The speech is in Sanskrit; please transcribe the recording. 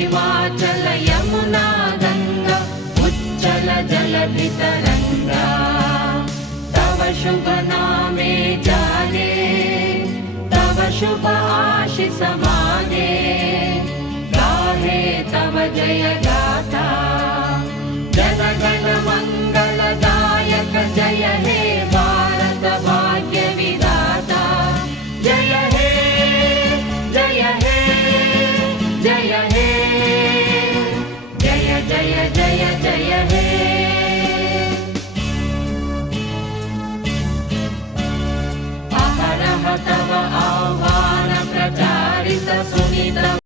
हिमाचल यमुना गंगा उच्चल जलधि तरंगा तव शुभ नामे जागे तव शुभ आशीष मागे।